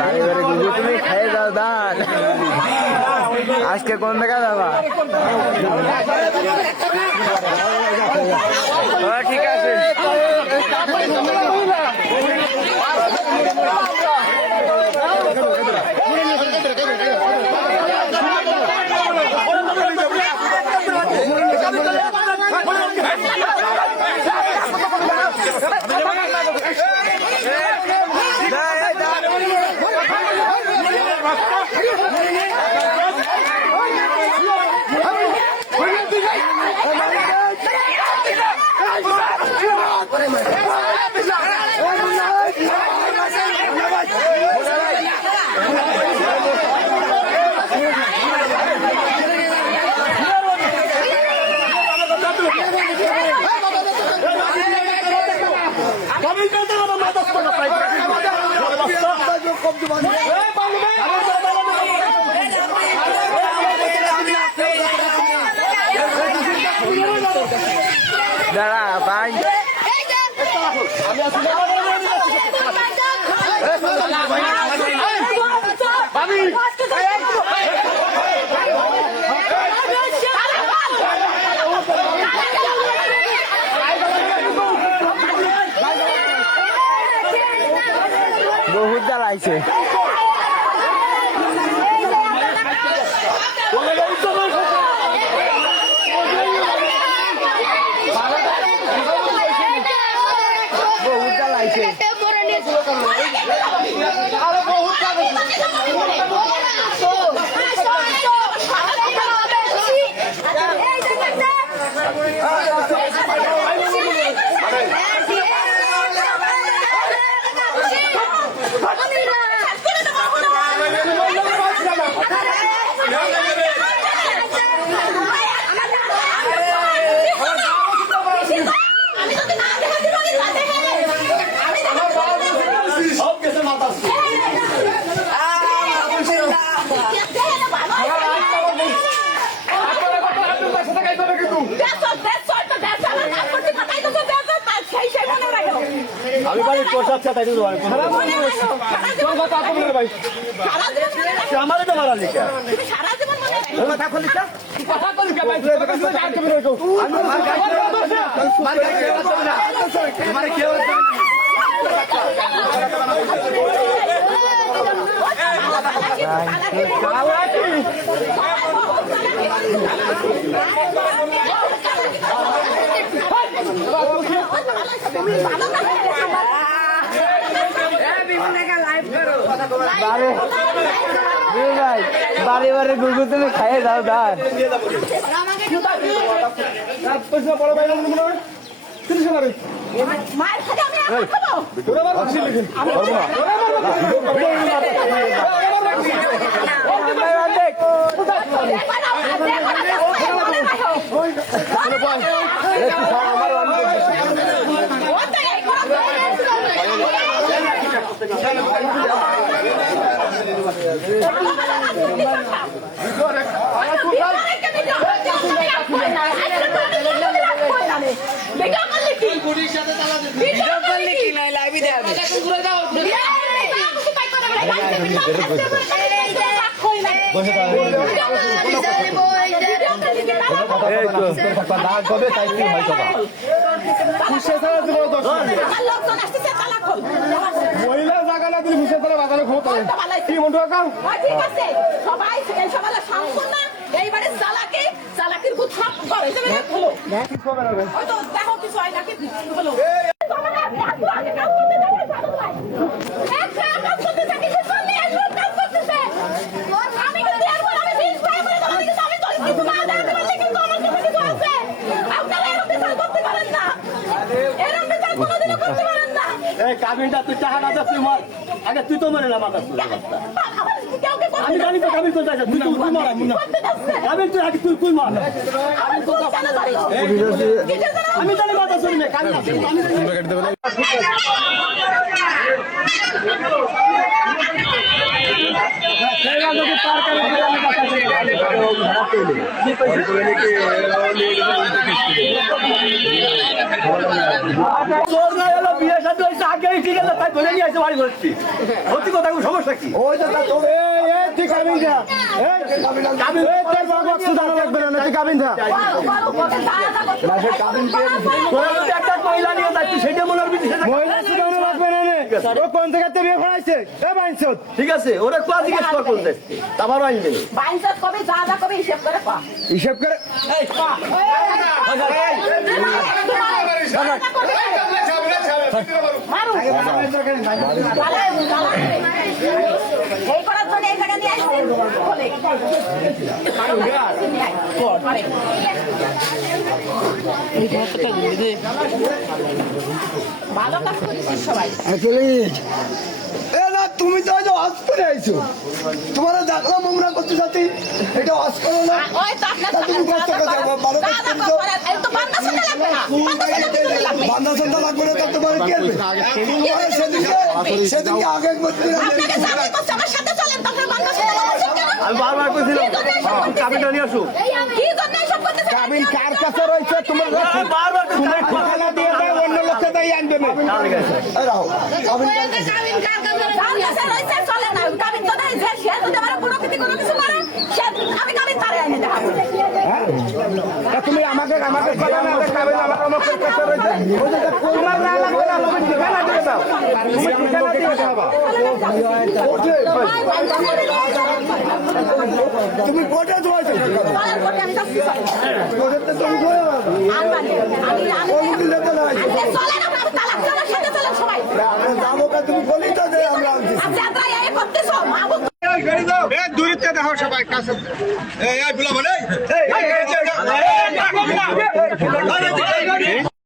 বাড়ি বাড়ি গুজু তুমি খেয়ে যাও দান আজকে কোন দেখা যাবা ঠিক আছে দাঁড়া ভাই বহুত জ্বালাইছে বহুত জ্বালাইছে আমি বাড়ি প্রসাদ চাই দিতে পারি আমার তো মারা লিখা কথা কলিকা কথা কলিকা ভাই আমার কেউ বারে বারে গুগু তুমি খাইয়ে দাও দান মহিলা জায়গা না দিলে মিশে তারা বাজারে ক্ষমতা কি মন্টু কাকা ঠিক আছে সবাই এই সবাই সম্পূর্ণ এইবারে চালাকির খুব সব করে হলো কি খবর হবে ওই তো দেখো কিছু হয় নাকি হলো কাবিনটা তুই টাকা না তুই মার আগে তুই তো মানে না মাথা আমি জানি তো কাবিন কোথায় তুই তুই মার কাবিন তুই আগে তুই মার আমি জানি মাথা শুনবে কাবিন গেলে তাই ধরে নিয়ে আসে বাড়ি করছি সত্যি কথা সমস্যা কি ওই তো তা তোর তুই কাবিন যা কাবিন তোর বাবা সুদানো লাগবে না তুই কাবিন যা তোরা যদি একটা মহিলা নিয়ে যাচ্ছি সেটা মনে হবে মহিলা সুদানো লাগবে না ও কোন জায়গাতে বিয়ে করাইছে এ বাইনছত ঠিক আছে ওরা কোয়া জিজ্ঞেস কর করতে তারপরও আনবে বাইনসাত কবে যা যা কবে হিসেব করে পা হিসাব করে মারু এই করার জন্য এই জায়গা নিয়ে আসছেন বলে ভালো কাজ করেছিস সবাই না তুমি তো আজ ওয়াজ করে আইছো তোমার দেখলাম আমরা করতে যাচ্ছি এটা ওয়াজ করো না ওই তো আপনার তুমি কষ্ট করে যাবো ভালো কাজ করেছো এই তো বান্দা শুনতে লাগবে না বান্দা শুনতে লাগবে বান্দা সন্ধ্যা লাগবে না তার তোমার কি হবে সেদিকে আগে করতে আপনাকে সামনে করছে আমার সাথে চলেন তারপরে বান্দা শুনতে লাগবে কেন আমি বারবার কইছিলাম কাবিনটা নিয়ে আসুক কি জন্য সব করতে কাবিন কার কাছে রয়েছে তোমার বারবার তুমি ঠিকানা দিয়ে দাও অন্য লোককে তাই আনবে না রাও কাবিন যার কাছে রয়েছে চলে না কাবিন তো নাই যে সে যদি আমার কোনো কিছু করে সে আমি কাবিন তারে এনে দেখাবো তুমি আমাকে কথা না কাবিন আমার কাছে রয়েছে তোমার না লাগবে না তুমি ঠিকানা দিয়ে দাও তুমি ঠিকানা দিয়ে দাও তুমি কোটে ধোয়াছো আমি যাচ্ছি কোটে তো তুমি ধোয়া আমি চলে না আমি তালাক দেওয়ার সাথে চলেন সবাই যাবো তুমি বলি তো যে আমরা আনছি আচ্ছা আপনারা এই করতেছো মাহবুব দূরিতে দেখো সবাই কাছে এই বুলা বলে